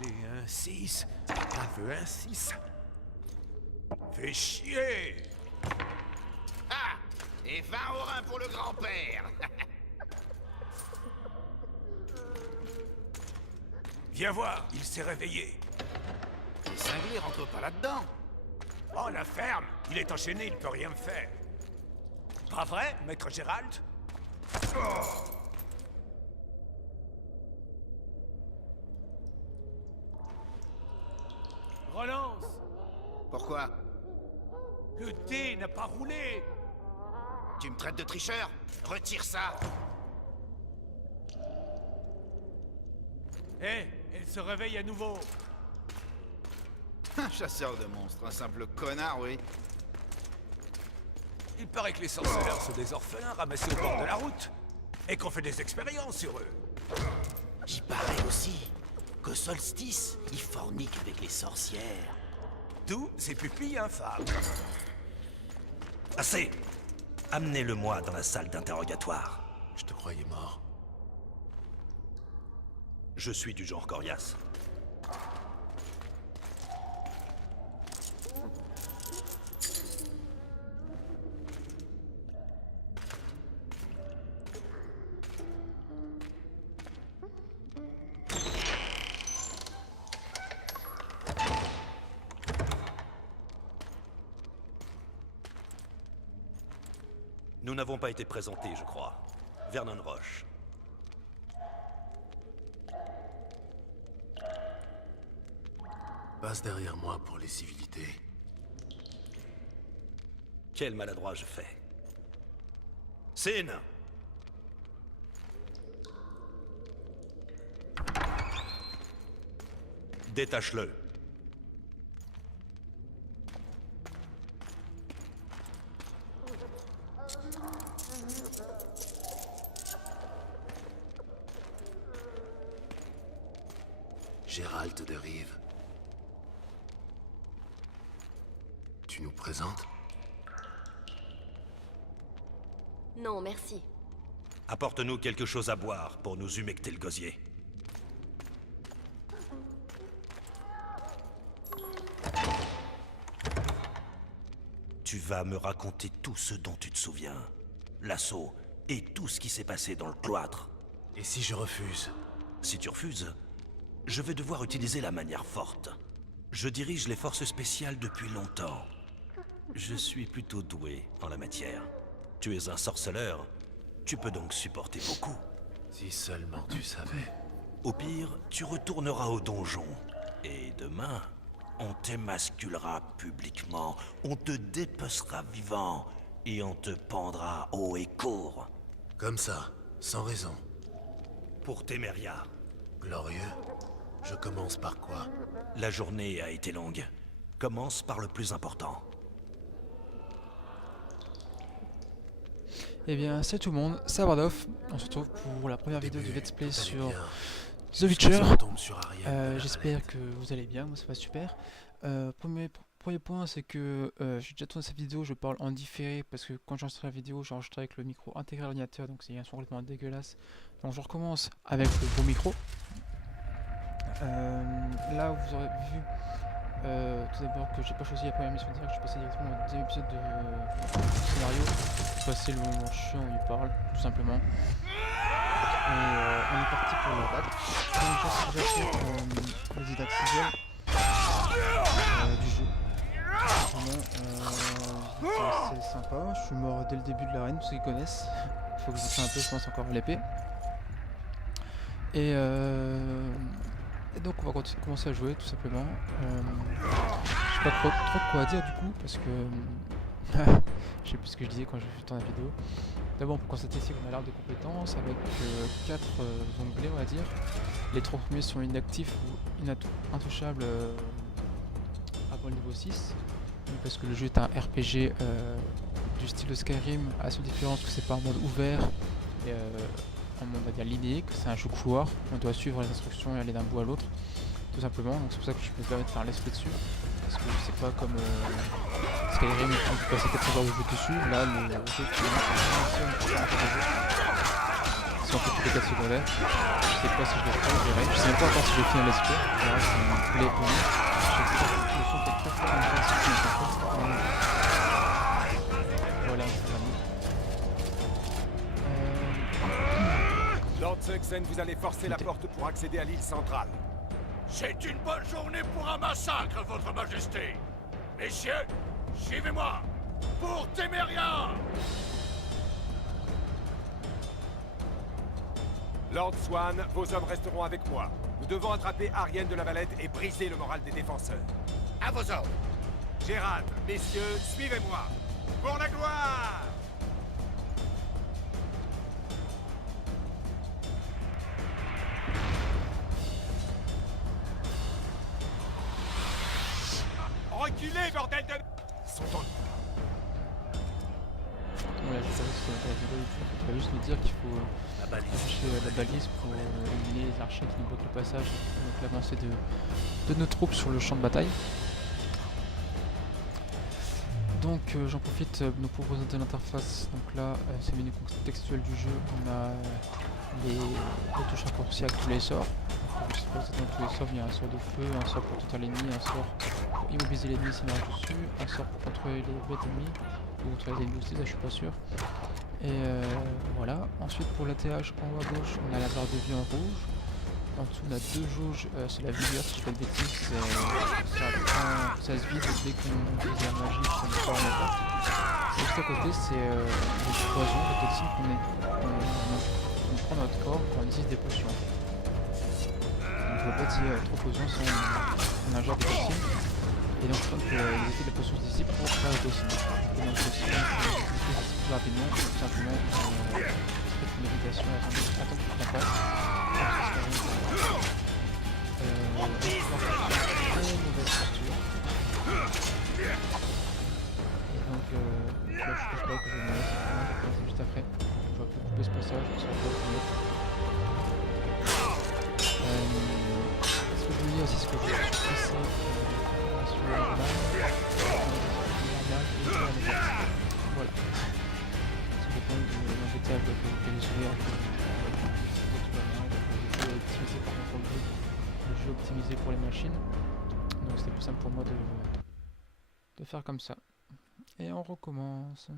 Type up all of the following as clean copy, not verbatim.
Allez, un 6. Papa veut un 6. Fais chier! Ah! Et 20 au rein pour le grand-père. Viens voir, il s'est réveillé. Les cinglés rentrent pas là-dedans. Oh, la ferme! Il est enchaîné, il peut rien me faire. Pas vrai, maître Gérald? Relance! Pourquoi? Le thé n'a pas roulé! Tu me traites de tricheur? Retire ça. Hé, elle se réveille à nouveau. Un chasseur de monstres, un simple connard, oui. Il paraît que les sorceleurs sont des orphelins ramassés au bord de la route. Et qu'on fait des expériences sur eux. J'y parais aussi qu'au solstice, ils forniquent avec les sorcières. D'où ces pupilles infâmes. Assez! Amenez-le-moi dans la salle d'interrogatoire. Je te croyais mort. Je suis du genre coriace. Nous n'avons pas été présentés, je crois. Vernon Roche. Passe derrière moi pour les civilités. Quel maladroit je fais. Sin! Détache-le. Gérald de Rive. Tu nous présentes? Non, merci. Apporte-nous quelque chose à boire pour nous humecter le gosier. Tu vas me raconter tout ce dont tu te souviens. L'assaut et tout ce qui s'est passé dans le cloître. Et si je refuse? Si tu refuses, je vais devoir utiliser la manière forte. Je dirige les forces spéciales depuis longtemps. Je suis plutôt doué en la matière. Tu es un sorceleur, tu peux donc supporter beaucoup. Si seulement tu savais. Au pire, tu retourneras au donjon. Et demain, on t'émasculera publiquement, on te dépecera vivant, et on te pendra haut et court. Comme ça, sans raison. Pour Téméria. Glorieux. Je commence par quoi? La journée a été longue. Commence par le plus important. Eh bien, c'est tout le monde, c'est Abradov. On se retrouve pour la première vidéo du Let's Play sur bien. The Witcher. On tombe sur Ariel. J'espère que vous allez bien, moi ça va super. Premier point, c'est que j'ai déjà tourné cette vidéo, je parle en différé parce que quand j'enregistre la vidéo, j'enregistre avec le micro intégré à l'ordinateur, donc c'est un son complètement dégueulasse. Donc je recommence avec le beau micro. Là, vous aurez vu tout d'abord que j'ai pas choisi la première mission directe, je suis passé directement au deuxième épisode du scénario. Je suis passé le moment chiant où il parle, tout simplement. Et on est parti pour la date. Donc j'ai fait les didactes du jeu. Vraiment, c'est sympa. Je suis mort dès le début de l'arène, tous ceux qui connaissent. Il faut que je vous fasse un peu, je pense, encore l'épée. Et donc on va commencer à jouer tout simplement. Je sais pas trop quoi dire du coup parce que Je sais plus ce que je disais quand je tourne la vidéo. D'abord, pour constater ici qu'on a l'arbre de compétences avec 4 onglets, on va dire. Les 3 premiers sont inactifs ou intouchables avant le niveau 6. Parce que le jeu est un RPG du style de Skyrim, à cette différence que c'est pas un monde ouvert et un monde, on va dire, linéaire, que c'est un jeu couloir. On doit suivre les instructions et aller d'un bout à l'autre, tout simplement. Donc c'est pour ça que je me permets de faire un let's play dessus. Parce que c'est pas comme Skyrim, on peut passer 4 heures de jeu dessus. Là, le jeu qui si on fait tous les 4 secondaires, je sais pas si je le ferai, je verrai. Je sais même pas encore si je vais finir let's play. Je verrai si c'est un play ou non. Je sais pas si le son fait très fort en fait, voilà, ça va mieux. Lord Sugden, vous allez forcer la porte pour accéder à l'île centrale. C'est une bonne journée pour un massacre, votre majesté. Messieurs, suivez-moi. Pour Téméria. Lord Swan, vos hommes resteront avec moi. Nous devons attraper Arienne de la Valette et briser le moral des défenseurs. À vos ordres. Gérald, messieurs, suivez-moi. Pour la gloire! Reculez, bordel de... Ils sont en... Voilà, je savais que c'était la vidéo du tout. Il va juste me dire qu'il faut chercher la balise pour éliminer les archers qui nous bloquent le passage et donc l'avancée de nos troupes sur le champ de bataille. Donc j'en profite pour vous présenter l'interface. Donc là, c'est le menu contextuel du jeu. On a les touches raccourcies avec tous les sorts. Je sais pas exactement tous les sorts, il y a un sort de feu, un sort pour tout l'ennemi, un sort pour immobiliser l'ennemi s'il marche dessus, un sort pour contrôler les bêtes ennemies, ou contrôler les ennemis aussi, ça je suis pas sûr. Et voilà. Ensuite pour l'ATH en haut à gauche, on a la barre de vie en rouge. En dessous on a 2 jauges, c'est la vigueur si je fais de bêtises, ça se vide dès qu'on utilise la magie, ça ne pas en attaque. Juste à côté c'est les poisons, les toxines qu'on prend dans notre corps quand on utilise des potions. Donc en fait il y a 3 potions, on ingère des toxines. Et donc je pense qu'ils étaient de la potion ici pour faire les toxines. Et donc aussi on peut plus rapidement, tout simplement une méditation et attendre que ça passe. Très mauvaise posture. Et donc là je pense pas que je vais me laisser, je vais passer juste après. Je vais couper ce passage, parce que ça va pas ce que je veux dire aussi, c'est que je suis pressé sur le normal, voilà. Ça dépend de l'embêtage de les ouvrir. Optimisé par contre pour le jeu optimisé pour les machines, donc c'était plus simple pour moi de faire comme ça. Et on recommence.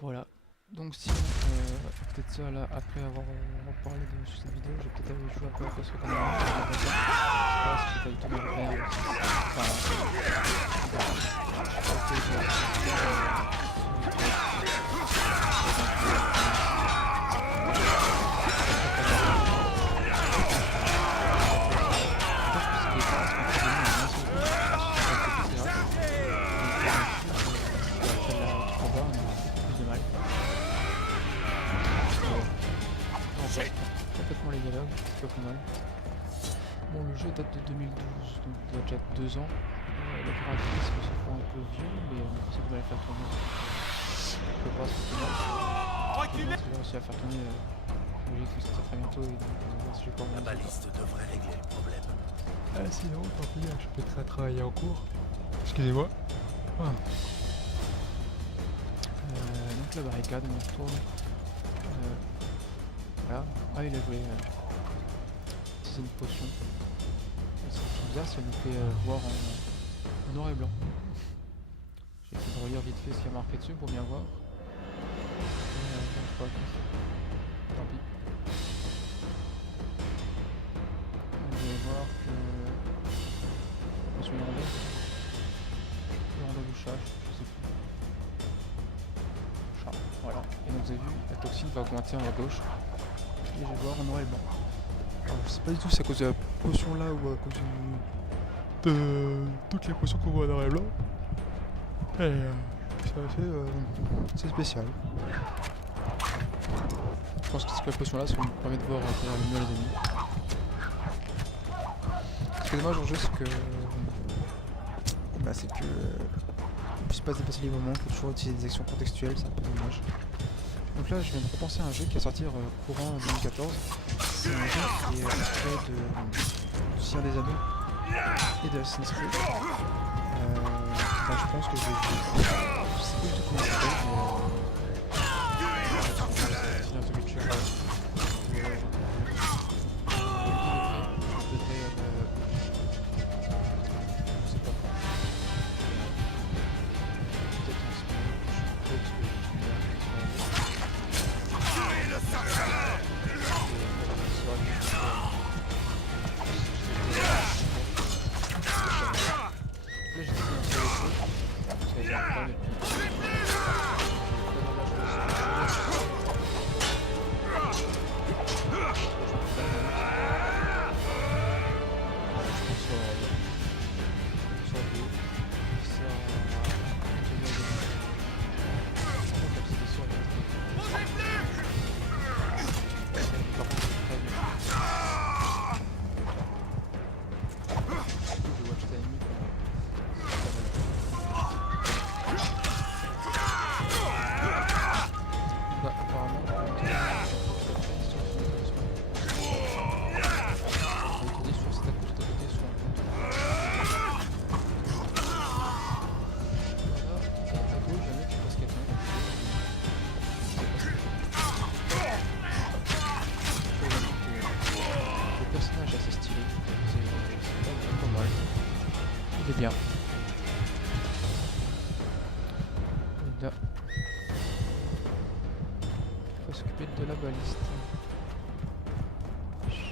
Voilà. Donc sinon, peut-être ça là, après avoir parlé de cette vidéo, je vais peut-être aller jouer un peu à Ghost Recon. Je sais pas si j'ai pas du tout de repères. Complètement les dialogues, c'est pas plus mal. Bon, le jeu date de 2012, donc il y a déjà 2 ans. Les graphismes se font un peu vieux, mais c'est pas mal à faire tourner. Je peux pas, c'est pas mal. J'ai réussi à faire tourner. Logique que ça très bientôt, et donc on va voir si je vais pas La baliste devrait régler le problème. Sinon, tant pis, je peux très travailler en cours. Excusez-moi. Ah. Donc la barricade, on y retourne. Voilà. Ah, il a joué. C'est une potion. Ce qui est bizarre, ça nous fait voir en noir et blanc. J'ai essayé de relire vite fait ce qu'il y a marqué dessus pour bien voir. Pas. Tant pis. Vous allez voir que. Je suis irlandais. Irlandais ou chat, je sais plus. Chat, voilà. Et donc vous avez vu, la toxine va augmenter en haut à gauche. Et je vais voir en noir et blanc. Alors je sais pas du tout si c'est à cause de la potion là ou à cause du toutes les potions qu'on voit dans les blancs. Et c'est spécial. Je pense que c'est la potion là, ça nous permet de voir le mieux les ennemis. Ce qui est dommage en jeu, c'est que on puisse pas se dépasser les moments, faut toujours utiliser des actions contextuelles, c'est un peu dommage. Donc là je viens de repenser à un jeu qui va sortir courant 2014. C'est un jeu qui est inspiré du Seigneur des Anneaux et de Assassin's Creed. Je pense que je sais pas du tout comment ça s'appelle, mais The Witcher. Je sais pas. Peut-être en ce moment, je suppose que il est bien. Là. Faut s'occuper de la baliste.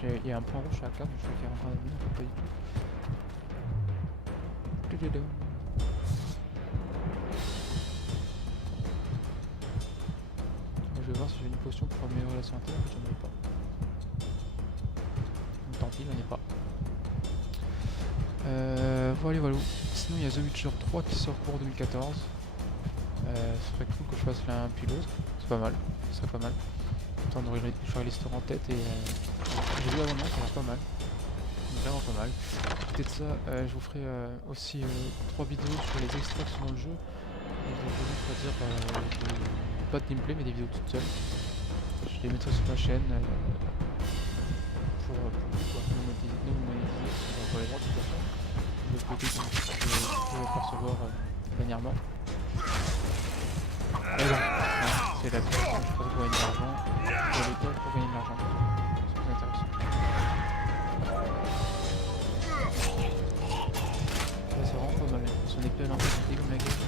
Il y a un point rouge sur la carte, mais je vais faire un point d'avenir, pas du tout. Je vais voir si j'ai une potion pour améliorer la santé, en fait j'en ai pas. Tant pis, j'en ai pas. Voilà. Sinon il y a The Witcher 3 qui sort pour 2014. Ce serait cool que je fasse l'un puis l'autre. C'est pas mal, ce serait pas mal. Attends, j'aurai l'histoire en tête et j'ai vu avant, ça a l'air pas mal. Vraiment pas mal. À côté de ça, je vous ferai aussi 3 vidéos sur les extraits qui sont dans le jeu. Des vidéos, on va dire, pas de gameplay mais des vidéos toutes seules. Je les mettrai sur ma chaîne pour vous, quoi. Non monétiser, pour les droits de toute façon. De l'autre côté, je vais percevoir dernièrement. Mais bon, c'est la peine, je pense pour gagner de l'argent. Pour l'école, pour gagner de l'argent. C'est plus intéressant. Là, c'est vraiment pas mal. Son épée à l'envers, c'est comme la gueule.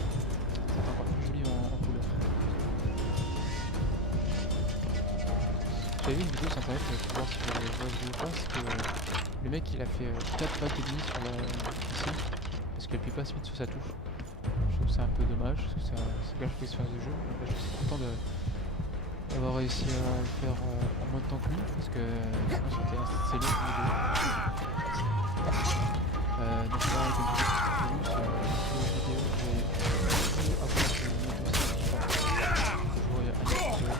C'est encore plus joli en couleur. J'avais vu une vidéo sur internet pour voir si je vois ou pas, c'est que le mec il a fait 4 vagues et demie sur la ici parce qu'elle peut pas se mettre sur sa touche. Je trouve que c'est un peu dommage parce que ça gâche l'expérience de jeu. Donc là, je suis content d'avoir réussi à le faire en moins de temps que lui parce que sinon c'était assez long pour vidéo. Donc là, comme je l'ai dit, c'est une vidéo que j'ai avoir que les deux stades qui partent. Je vois un épisode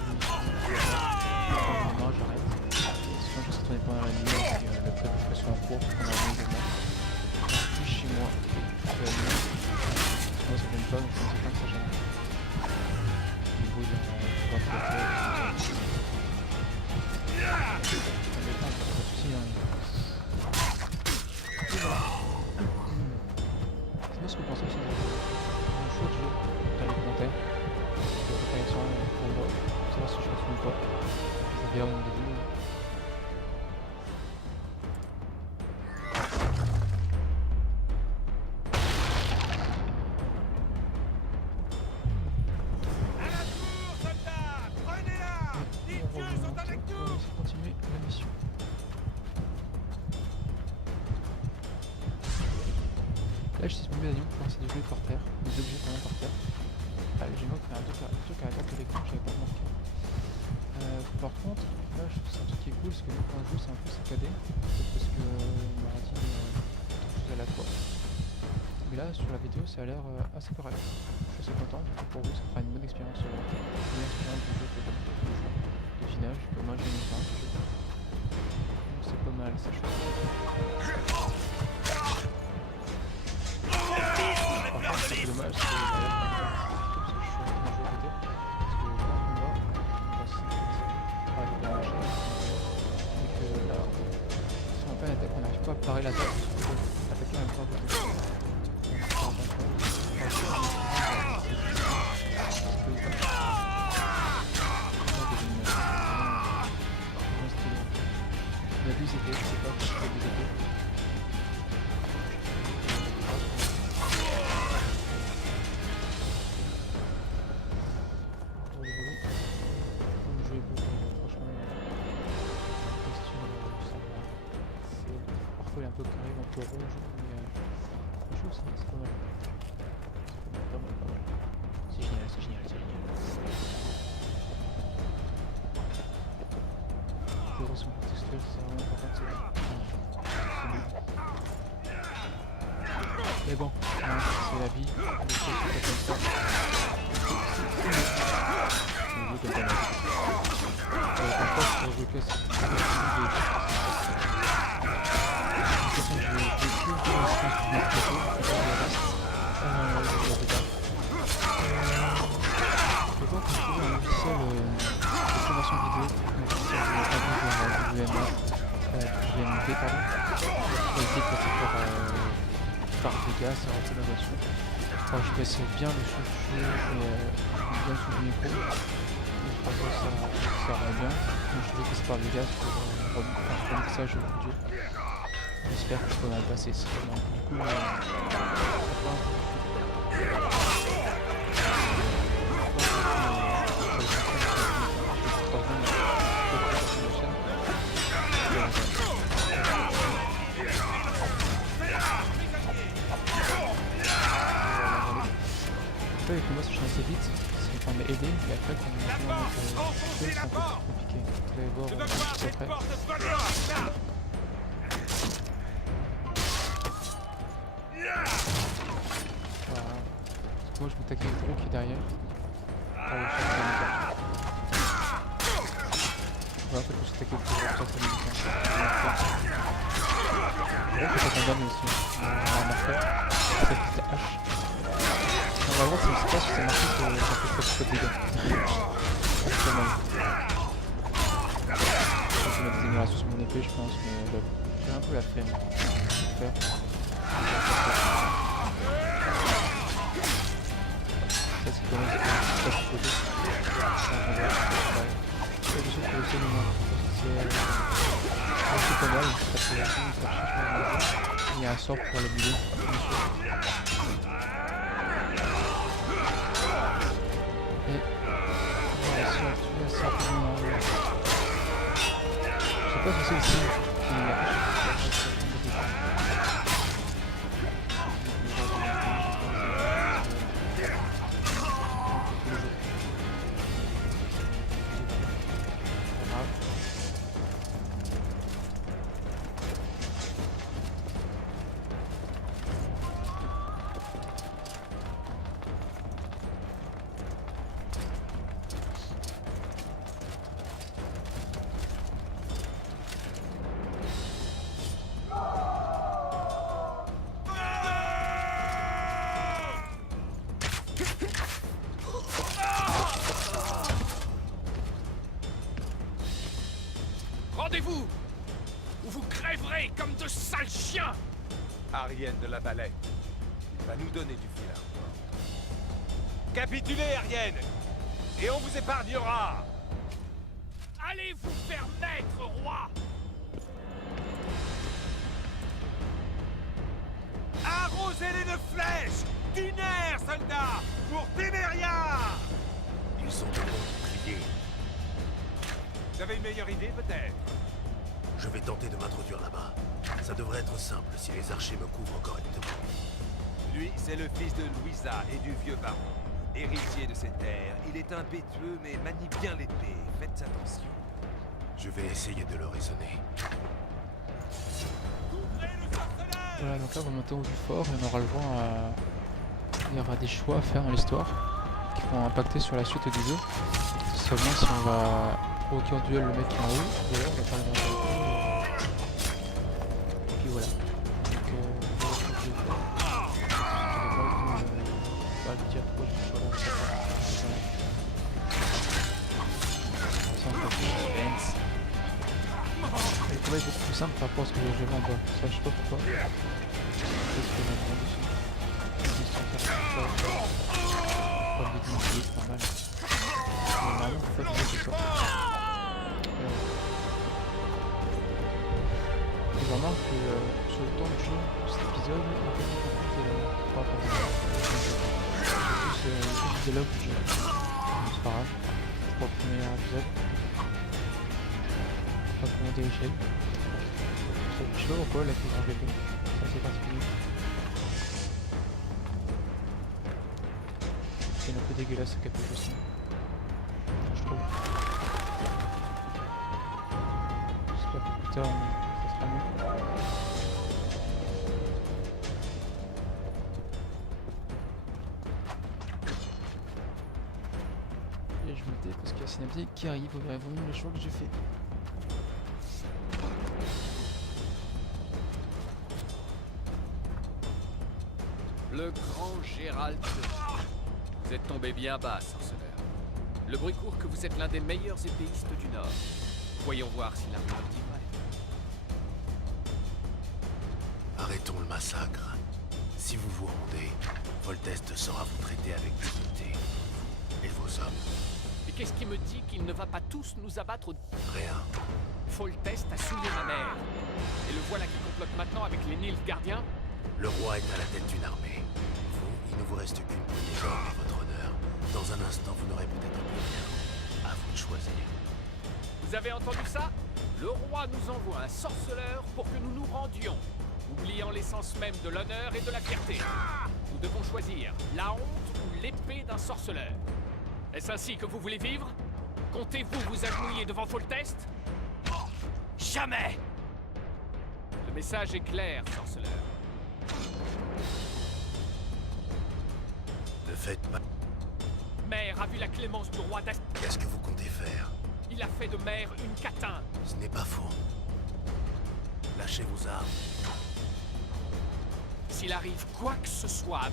moi j'arrête. Sinon je serais tourné pendant la nuit avec le prêt de pression en cours pendant la nuit également. Puis chez moi, je suis à la nuit. Sinon ça vient pas, donc je pense pas que ça gêne. Du coup, il y a un ventilateur. Ça dépend, pas de soucis. Et voilà. Sinon ce que vous pensez aussi d'un choix de jeu dans les commentaires. C'est intéressant pour moi, pour savoir si je continue ou pas. Je verrai au début. Continuer la mission. Là, je suis mon médaillon pour lancer des objets par terre, des objets vraiment par terre. J'ai manqué un truc à la carte de l'écran que j'avais pas remarqué. Par contre, là, je trouve que c'est un truc qui est cool parce que quand je joue, c'est un peu saccadé. Parce que on m'a dit quelque chose à la fois. Et là, sur la vidéo, ça a l'air assez correct. Je suis assez content. Pour vous, ça fera une bonne expérience. Une bonne expérience du jeu de finage. Moi, j'ai une expérience du jeu. Donc, c'est pas mal, ça chouette. Par contre, c'est dommage, c'est que je suis en train de jouer à côté. Parce que quand on va, on passe par la machine. Et que là, si on fait une attaque, on n'arrive pas à parer l'attaque. On peut attaquer en même temps que côté. On a vu c'était, je sais pas si c'est des épées. Il est un peu carré, un peu rouge, mais je trouve que c'est pas mal. Pas mal. C'est génial, c'est génial. Les ressources textuelles, c'est vraiment important, c'est bon. Mais bon, hein, c'est la vie, les choses sont pas comme ça. C'est le jeu comme ça. Parfois, sur le jeu classe, je vais plus pour l'instant je vais plutôt le reste. Je vais voir que je trouve un logiciel de formation vidéo, un logiciel de VMP, pardon, qui a été passé par Vegas, c'est une innovation. Enfin, je baisse bien le souffle et bien sous le micro. Je crois que ça rend bien. Donc je vais passer par Vegas pour un mixage audio. J'espère que je peux mal passer, c'est vraiment du coup les combats se changent assez vite, c'est quand même aidé, mais après quand on est en mode c'est un peu compliqué. Vous allez voir juste après. Voilà. Moi je me taquais le gros qui est derrière. Pour aller chercher la musique. Voilà, en fait je me suis taqué le gros pour chercher la musique. Le gros qui est un dame aussi. On a remarqué. Cette petite hache. On va voir si je sais pas si c'est marqué que ça fait pas de dégâts. C'est pas mal. Je vais mettre des améliorations sur mon épée je pense, mais j'ai un peu la flemme de faire. Ça c'est quand même ce qui se passe du côté. On va voir, c'est quelque chose pour le cinéma. C'est pas mal, ça peut être il y a un sort pour la buller. Et on va réussir à tuer assez rapidement. Je sais pas si c'est le signe qui est là. Rendez-vous ou vous crèverez comme de sales chiens. Arienne de la Valette. Il va nous donner du fil à retordre. Capitulez, Arienne, et on vous épargnera. Allez vous faire mettre, roi. Arrosez-les de flèches, du nerf, soldats, pour Téméria. Ils ont de bons boucliers. Vous avez une meilleure idée, peut-être? Je vais tenter de m'introduire là-bas. Ça devrait être simple si les archers me couvrent correctement. Lui, c'est le fils de Louisa et du vieux baron. Héritier de ces terres, il est impétueux mais manie bien l'épée. Faites attention. Je vais essayer de le raisonner. Couvrez le sorceleur! Voilà, donc là on va monter au haut du fort et on aura le droit à... Il y aura des choix à faire dans l'histoire qui vont impacter sur la suite du jeu. Seulement si on va provoquer en duel le mec qui est en haut, ou alors on va faire le monter au coup. Et puis voilà. Donc voilà ce que je vais faire. Je vais pas le dire pourquoi je suis là, je sais pas. Voilà. Ça on fait du suspense. Le combat est beaucoup plus simple par rapport à ce que j'ai vu en bas. Ça je sais pas pourquoi. Parce que maintenant dessus. Comme des dignité, c'est pas mal. Mais normalement on peut pas faire ça. Et vraiment que sur le temps de jeu de cet épisode, on peut pas faire ça. C'est là où je... C'est pas grave. C'est pas le premier épisode. Pas pour monter l'échelle. Je sais pas pourquoi la plus grande épée. Ça c'est particulier. C'est un peu dégueulasse ce capuche aussi. Je trouve. J'espère que plus tard ça sera mieux. Et je me tais parce qu'il y a Synaptique qui arrive, vous verrez vous-même le choix que j'ai fait. Le grand Gérald. Vous êtes tombé bien bas, sorceleur. Le bruit court que vous êtes l'un des meilleurs épéistes du Nord. Voyons voir si la rumeur dit vrai. Arrêtons le massacre. Si vous vous rendez, Foltest saura vous traiter avec dignité. Et vos hommes. Mais qu'est-ce qui me dit qu'ils ne va pas tous nous abattre au... Rien. Foltest a souillé ma mère. Et le voilà qui complote maintenant avec les Nilfgaardiens. Le roi est à la tête d'une armée. Vous, il ne vous reste qu'une poignée d'hommes à votre honneur. Dans un instant, vous n'aurez peut-être plus rien. À vous de choisir. Vous avez entendu ça? Le roi nous envoie un sorceleur pour que nous nous rendions, oubliant l'essence même de l'honneur et de la fierté. Nous devons choisir la honte ou l'épée d'un sorceleur. Est-ce ainsi que vous voulez vivre? Comptez-vous vous agenouiller devant Foltest? Jamais! Le message est clair, sorceleur. Ne faites pas... Mère a vu la clémence du roi d'Ast... Qu'est-ce que vous comptez faire? Il a fait de Mère une catin. Ce n'est pas faux. Lâchez vos armes. S'il arrive quoi que ce soit...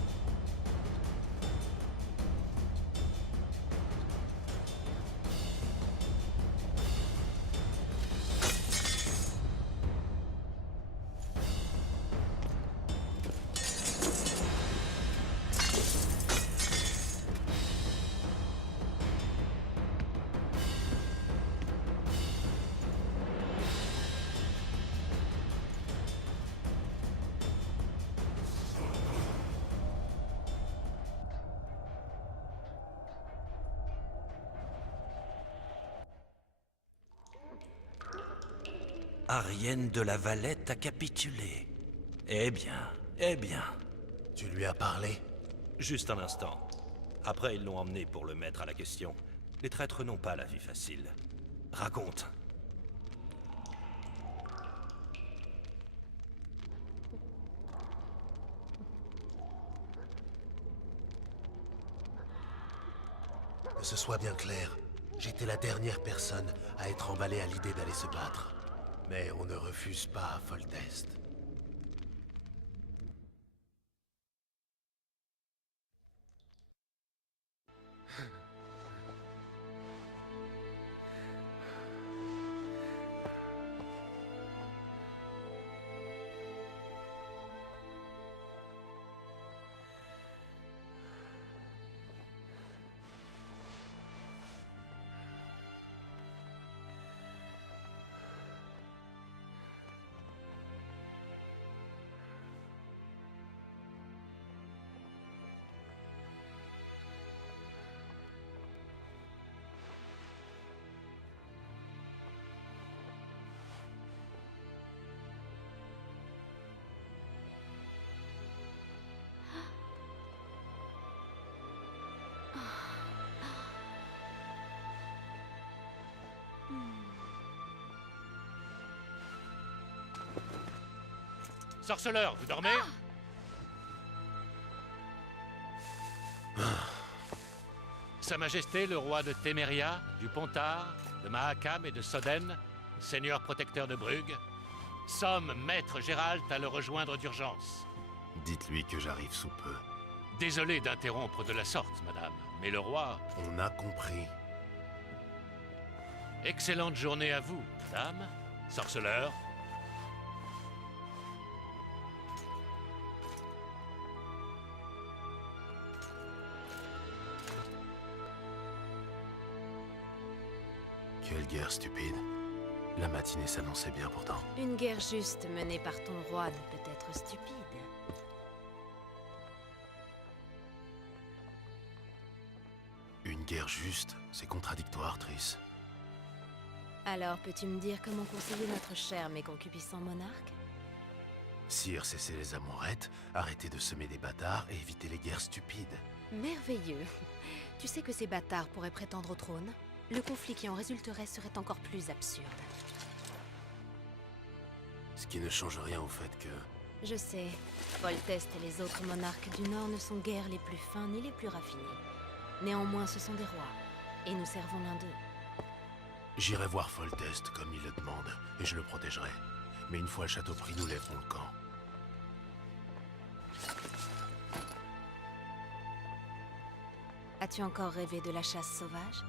Arienne de la Valette a capitulé. Eh bien, eh bien. Tu lui as parlé? Juste un instant. Après, ils l'ont emmené pour le mettre à la question. Les traîtres n'ont pas la vie facile. Raconte. Que ce soit bien clair, j'étais la dernière personne à être emballée à l'idée d'aller se battre. Mais on ne refuse pas Foltest. Sorceleur, vous dormez? Sa Majesté le roi de Téméria, du Pontar, de Mahakam et de Soden, seigneur protecteur de Brugge, somme maître Gérald à le rejoindre d'urgence. Dites-lui que j'arrive sous peu. Désolé d'interrompre de la sorte, madame, mais le roi... On a compris. Excellente journée à vous, madame. Sorceleur. Quelle guerre stupide. La matinée s'annonçait bien pourtant. Une guerre juste menée par ton roi ne peut être stupide. Une guerre juste, c'est contradictoire, Triss. Alors, peux-tu me dire comment conseiller notre cher mais concupiscent monarque? Sire, cessez les amourettes, arrêtez de semer des bâtards et évitez les guerres stupides. Merveilleux. Tu sais que ces bâtards pourraient prétendre au trône? Le conflit qui en résulterait serait encore plus absurde. Ce qui ne change rien au fait que... Je sais, Foltest et les autres monarques du Nord ne sont guère les plus fins ni les plus raffinés. Néanmoins, ce sont des rois, et nous servons l'un d'eux. J'irai voir Foltest comme il le demande, et je le protégerai. Mais une fois le château pris, nous lèverons le camp. As-tu encore rêvé de la chasse sauvage?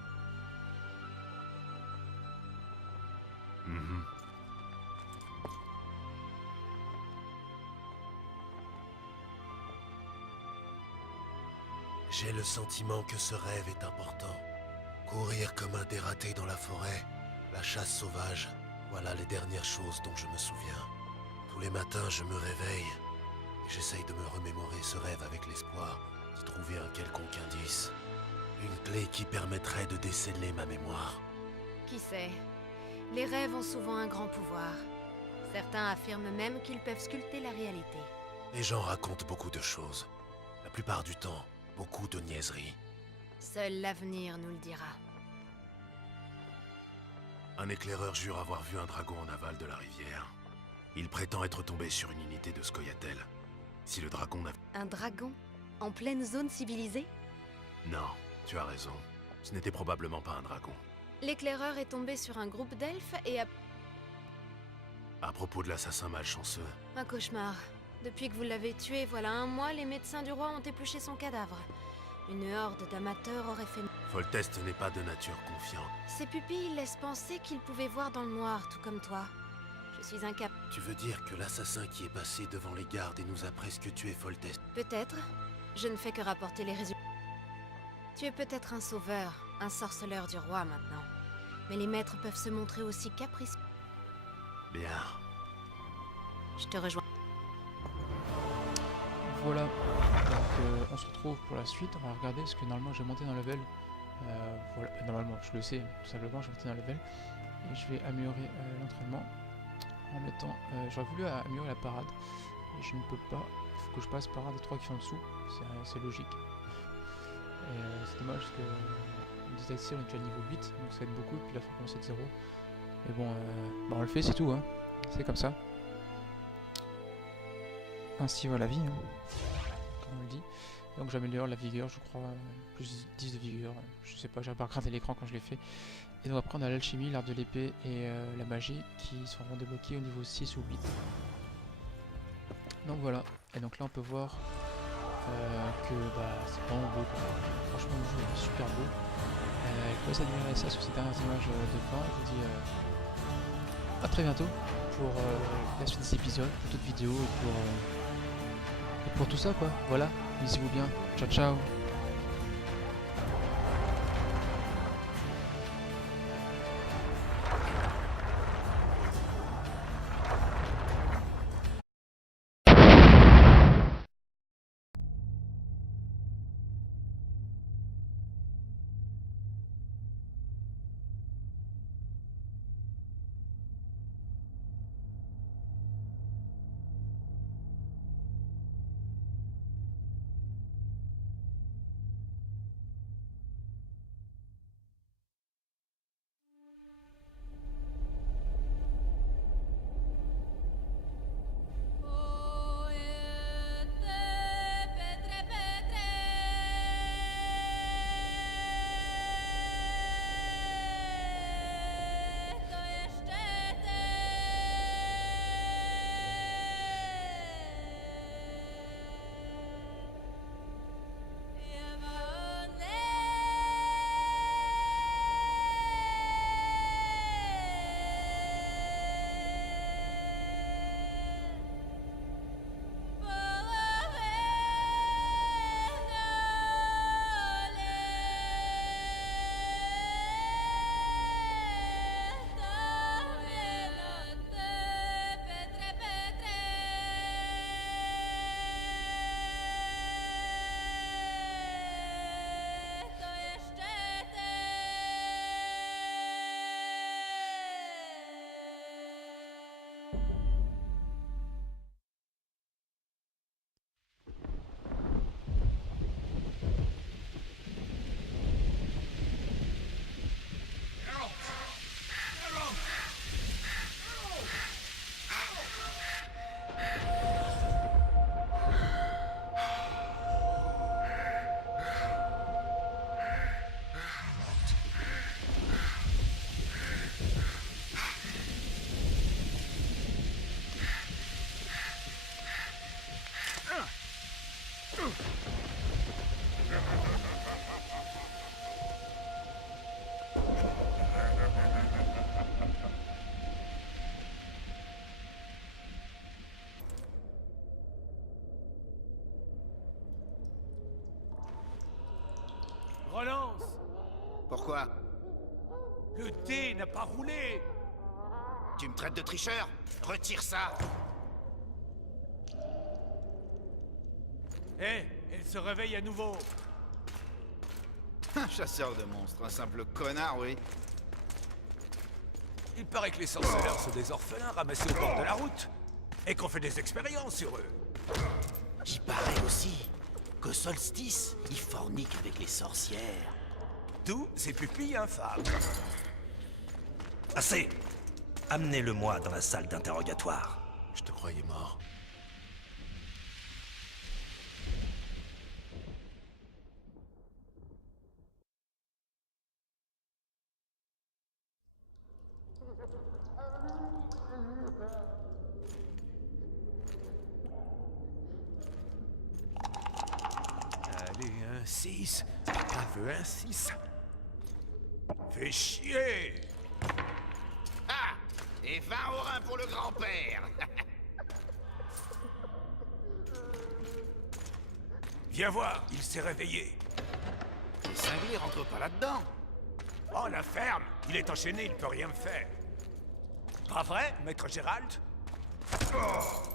Mhm. J'ai le sentiment que ce rêve est important. Courir comme un dératé dans la forêt, la chasse sauvage, voilà les dernières choses dont je me souviens. Tous les matins, je me réveille et j'essaye de me remémorer ce rêve avec l'espoir d'y trouver un quelconque indice. Une clé qui permettrait de déceler ma mémoire. Qui sait? Les rêves ont souvent un grand pouvoir. Certains affirment même qu'ils peuvent sculpter la réalité. Les gens racontent beaucoup de choses. La plupart du temps, beaucoup de niaiseries. Seul l'avenir nous le dira. Un éclaireur jure avoir vu un dragon en aval de la rivière. Il prétend être tombé sur une unité de Scoia'tael. Si le dragon n'a... Un dragon? En pleine zone civilisée? Non, tu as raison. Ce n'était probablement pas un dragon. L'éclaireur est tombé sur un groupe d'elfes et a... À propos de l'assassin malchanceux, Un cauchemar. Depuis que vous l'avez tué, voilà un mois, les médecins du roi ont épluché son cadavre. Une horde d'amateurs aurait fait... Foltest n'est pas de nature confiante. Ses pupilles laissent penser qu'il pouvait voir dans le noir, tout comme toi. Je suis incapable... Tu veux dire que l'assassin qui est passé devant les gardes et nous a presque tué Foltest... Peut-être. Je ne fais que rapporter les résultats. Tu es peut-être un sauveur, un sorceleur du roi maintenant. Mais les maîtres peuvent se montrer aussi capricieux. Bien. Je te rejoins. Voilà, donc on se retrouve pour la suite. On va regarder parce que normalement j'ai monté dans le level. Voilà, normalement je le sais, tout simplement j'ai monté dans le level. Et je vais améliorer l'entraînement en mettant... J'aurais voulu améliorer la parade. Et je ne peux pas, il faut que je passe parade des 3 qui sont en dessous. C'est logique. Et c'est dommage parce que les détections on est déjà niveau 8, donc ça aide beaucoup. Et puis là il faut commencer de 0. Mais bon, on le fait, c'est tout, hein. C'est comme ça. Ainsi va la vie, hein, comme on le dit. Donc j'améliore la vigueur, je crois, plus 10 de vigueur, je sais pas, j'ai pas regardé l'écran quand je l'ai fait. Et donc après on a l'alchimie, l'art de l'épée et la magie qui seront débloqués au niveau 6 ou 8. Donc voilà, et donc là on peut voir que c'est vraiment beau, quoi. Franchement le jeu est super beau. Je vous laisse admirer ça sur ces dernières images de fin. Je vous dis à très bientôt pour la suite des épisodes, pour d'autres vidéos et pour tout ça quoi. Voilà, lisez-vous bien. Ciao ciao. Relance. Pourquoi? Le dé n'a pas roulé. Tu me traites de tricheur? Retire ça! Eh, elle se réveille à nouveau. Un chasseur de monstres, un simple connard, oui. Il paraît que les sorceleurs sont des orphelins ramassés au bord de la route. Et qu'on fait des expériences sur eux. J'y parais aussi que Solstice, il fornique avec les sorcières. Tous ces pupilles infâmes. Assez! Amenez-le-moi dans la salle d'interrogatoire. Je te croyais mort. Allez, un 6. Un peu un 6. Fais chier! Ah! Et 20 au rein pour le grand-père. Viens voir, il s'est réveillé. Les cinglés rentrent pas là-dedans. Oh, la ferme! Il est enchaîné, il peut rien me faire. Pas vrai, maître Gérald? Oh.